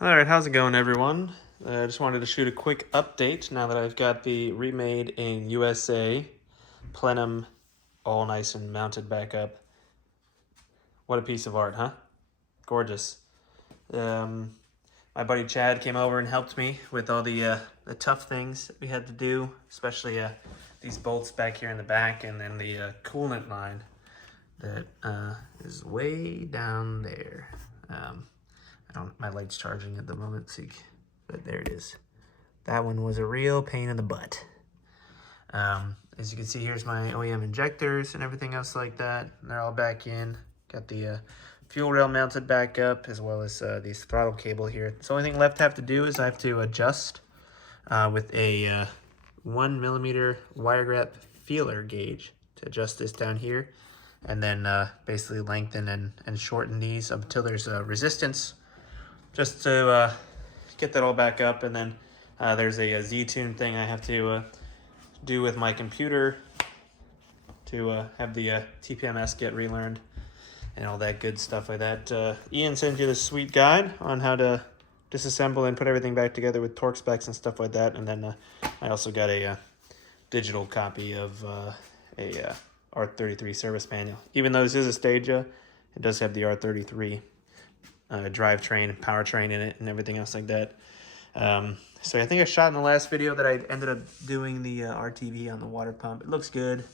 All right, how's it going, everyone? I just wanted to shoot a quick update now that I've got the Remade in USA Plenum all nice and mounted back up. What a piece of art, huh? Gorgeous. Um, my buddy Chad came over and helped me with all the tough things that we had to do, especially these bolts back here in the back, and then the coolant line that is way down there. My light's charging at the moment, but there it is. That one was a real pain in the butt. As you can see, here's my OEM injectors and everything else like that. They're all back in. Got the fuel rail mounted back up, as well as these throttle cable here. So the only thing left I have to do is I have to adjust with a 1mm wire gap feeler gauge to adjust this down here, and then basically lengthen and shorten these up until there's a resistance, just to get that all back up. And then there's a Z-tune thing I have to do with my computer to have the TPMS get relearned and all that good stuff like that. Ian sent you this sweet guide on how to disassemble and put everything back together with torque specs and stuff like that. And then I also got a digital copy of a R33 service manual. Even though this is a Stagea, it does have the R33 drivetrain, powertrain in it, and everything else like that. So I think I shot in the last video that I ended up doing the RTV on the water pump. It looks good.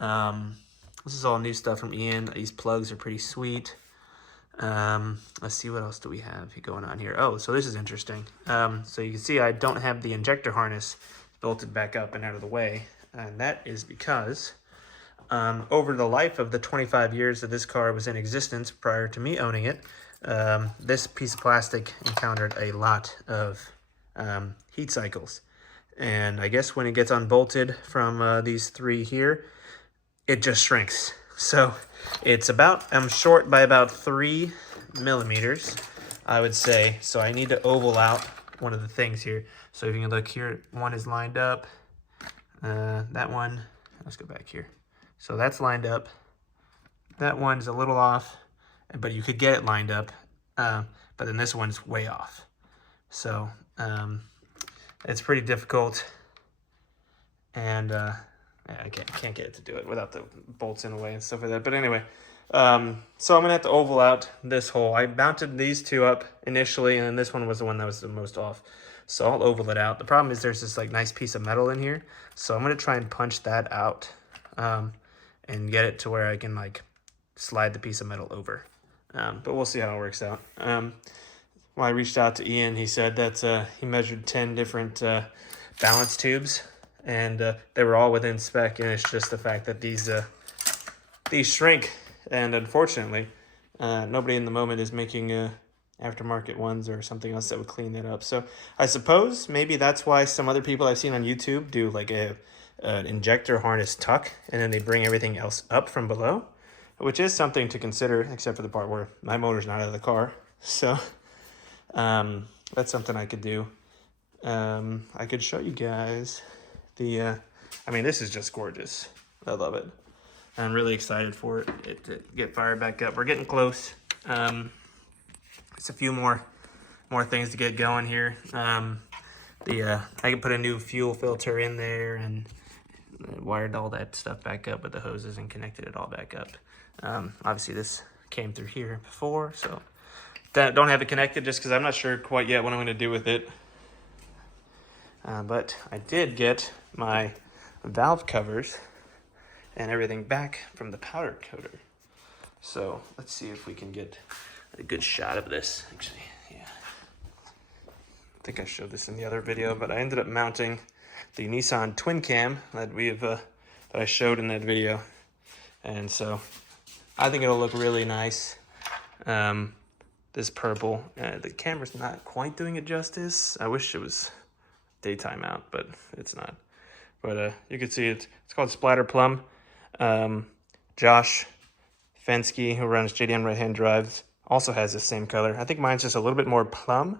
This is all new stuff from Ian. These plugs are pretty sweet. Let's see, what else do we have going on here? Oh, so this is interesting. So you can see I don't have the injector harness bolted back up and out of the way. And that is because over the life of the 25 years that this car was in existence prior to me owning it, this piece of plastic encountered a lot of heat cycles. And I guess when it gets unbolted from these three here, it just shrinks. So it's I'm short by about 3mm, I would say. So I need to oval out one of the things here. So if you can look here, one is lined up. That one, let's go back here. So that's lined up. That one's a little off, but you could get it lined up. But then this one's way off. So it's pretty difficult. And I can't get it to do it without the bolts in the way and stuff like that. But anyway, so I'm gonna have to oval out this hole. I mounted these two up initially, and then this one was the one that was the most off. So I'll oval it out. The problem is there's this like nice piece of metal in here. So I'm gonna try and punch that out and get it to where I can like slide the piece of metal over. But we'll see how it works out. When I reached out to Ian, he said that he measured 10 different balance tubes, and they were all within spec, and it's just the fact that these shrink, and unfortunately nobody in the moment is making aftermarket ones or something else that would clean that up. So I suppose maybe that's why some other people I've seen on YouTube do like an injector harness tuck, and then they bring everything else up from below, which is something to consider, except for the part where my motor's not out of the car. So that's something I could do. I could show you guys I mean, this is just gorgeous. I love it. I'm really excited for it to get fired back up. We're getting close. It's a few more things to get going here. I can put a new fuel filter in there, and wired all that stuff back up with the hoses and connected it all back up. Obviously this came through here before, so don't have it connected just because I'm not sure quite yet what I'm going to do with it. But I did get my valve covers and everything back from the powder coater. So let's see if we can get a good shot of this. Actually, yeah. I think I showed this in the other video, but I ended up mounting the Nissan twin cam that that I showed in that video. And so I think it'll look really nice. This purple, the camera's not quite doing it justice. I wish it was daytime out, but it's not. But you can see it's called Splatter Plum. Josh Fensky, who runs JDM Right Hand Drives, also has the same color. I think mine's just a little bit more plum,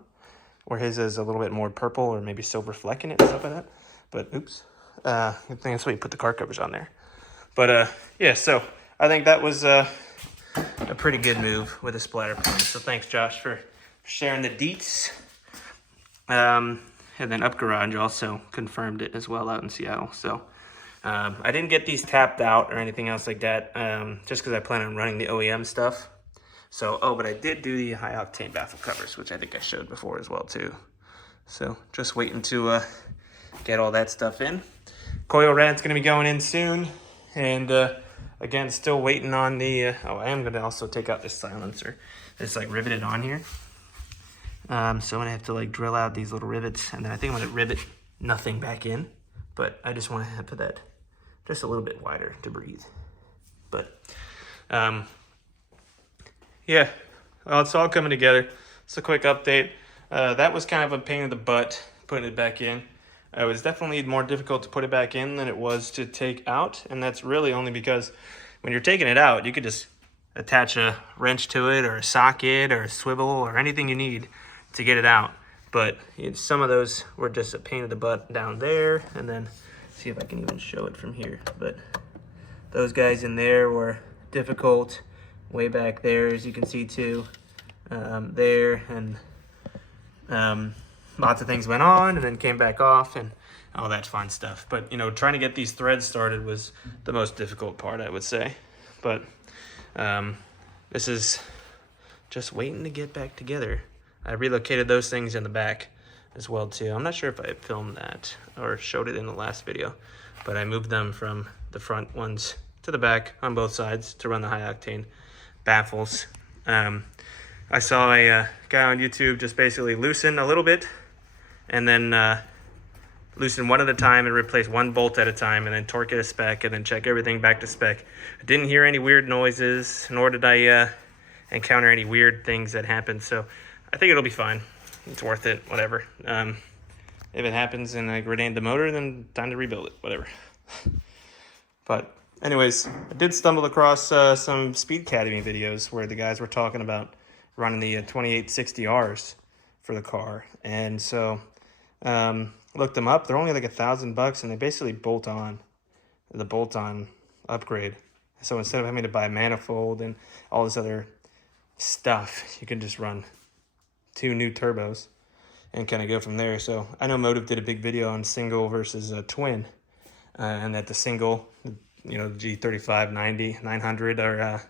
where his is a little bit more purple or maybe silver fleck in it and stuff like that. But oops, I think that's why you put the car covers on there. But yeah, so I think that was a pretty good move with a splatter plum. So thanks, Josh, for sharing the deets. And then Up Garage also confirmed it as well out in Seattle. So I didn't get these tapped out or anything else like that, just because I plan on running the OEM stuff. So, but I did do the high octane baffle covers, which I think I showed before as well too. So just waiting to get all that stuff in. Coil rat's gonna be going in soon. And again, still waiting on the, I am gonna also take out this silencer. It's like riveted on here. So I'm gonna have to like drill out these little rivets, and then I think I'm gonna rivet nothing back in, but I just wanna have put that just a little bit wider to breathe. But yeah, well, it's all coming together. It's a quick update. That was kind of a pain in the butt putting it back in. It was definitely more difficult to put it back in than it was to take out, and that's really only because when you're taking it out, you could just attach a wrench to it or a socket or a swivel or anything you need to get it out. But some of those were just a pain in the butt down there, and then see if I can even show it from here. But those guys in there were difficult. Way back there, as you can see too, there, and lots of things went on and then came back off and all that fun stuff. But trying to get these threads started was the most difficult part, I would say. But this is just waiting to get back together. I relocated those things in the back as well too. I'm not sure if I filmed that or showed it in the last video, but I moved them from the front ones to the back on both sides to run the high octane baffles. I saw a guy on YouTube just basically loosen a little bit and then loosen one at a time and replace one bolt at a time and then torque it to spec and then check everything back to spec. I didn't hear any weird noises, nor did I encounter any weird things that happened. So I think it'll be fine. It's worth it, whatever. If it happens and I grenade the motor, then time to rebuild it, whatever. But anyways, I did stumble across some Speed Academy videos where the guys were talking about running the 2860Rs for the car. And so looked them up. They're only like $1,000 and they basically bolt-on upgrade. So instead of having to buy a manifold and all this other stuff, you can just run 2 new turbos and kind of go from there. So I know Motive did a big video on single versus a twin, and that the single, G35 90 900 or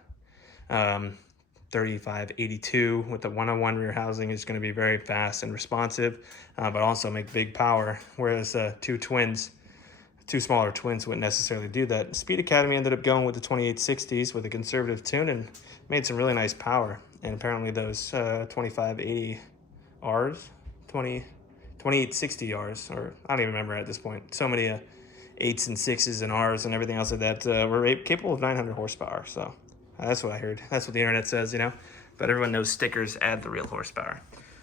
3582 with the 101 rear housing is going to be very fast and responsive, but also make big power, whereas two smaller twins wouldn't necessarily do that. Speed Academy ended up going with the 2860s with a conservative tune and made some really nice power. And apparently those 2580Rs, 2860Rs, or I don't even remember at this point, so many 8s and 6s and Rs and everything else like that were capable of 900 horsepower. So that's what I heard. That's what the internet says, but everyone knows stickers add the real horsepower.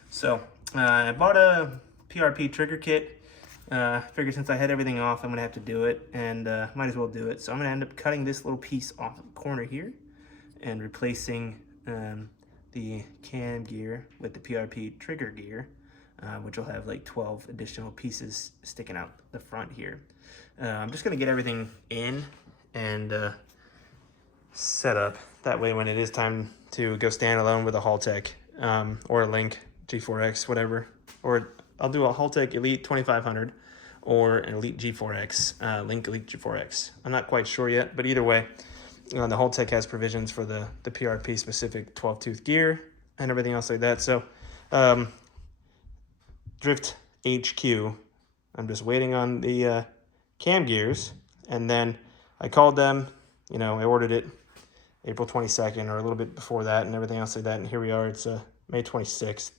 So I bought a PRP trigger kit. Figured since I had everything off, I'm gonna have to do it, and might as well do it. So I'm gonna end up cutting this little piece off the corner here and replacing the cam gear with the PRP trigger gear, which will have like 12 additional pieces sticking out the front here. I'm just gonna get everything in and set up. That way when it is time to go standalone with a Autech or a Link G4X, whatever, or I'll do a Autech Elite 2500 or an Elite G4X, Link Elite G4X. I'm not quite sure yet, but either way, the Autech has provisions for the PRP specific 12-tooth gear and everything else like that. So Drift HQ, I'm just waiting on the cam gears, and then I called them, I ordered it April 22nd or a little bit before that and everything else like that, and here we are, it's May 26th.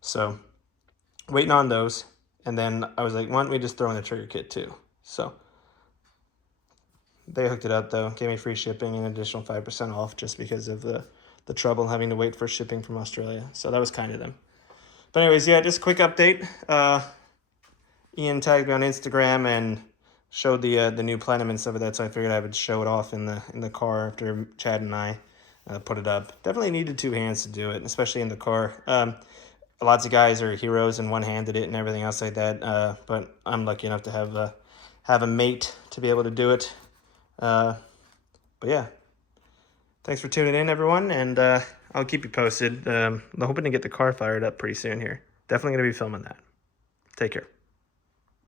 So waiting on those, and then I was like, why don't we just throw in the trigger kit too? So they hooked it up though, gave me free shipping and an additional 5% off just because of the trouble having to wait for shipping from Australia. So that was kind of them. But anyways, yeah, just a quick update. Ian tagged me on Instagram and showed the new Plenum and stuff like that, so I figured I would show it off in the car after Chad and I put it up. Definitely needed 2 hands to do it, especially in the car. Lots of guys are heroes and one-handed it and everything else like that, but I'm lucky enough to have a mate to be able to do it. But yeah, thanks for tuning in, everyone, and I'll keep you posted. I'm hoping to get the car fired up pretty soon here. Definitely going to be filming that. Take care.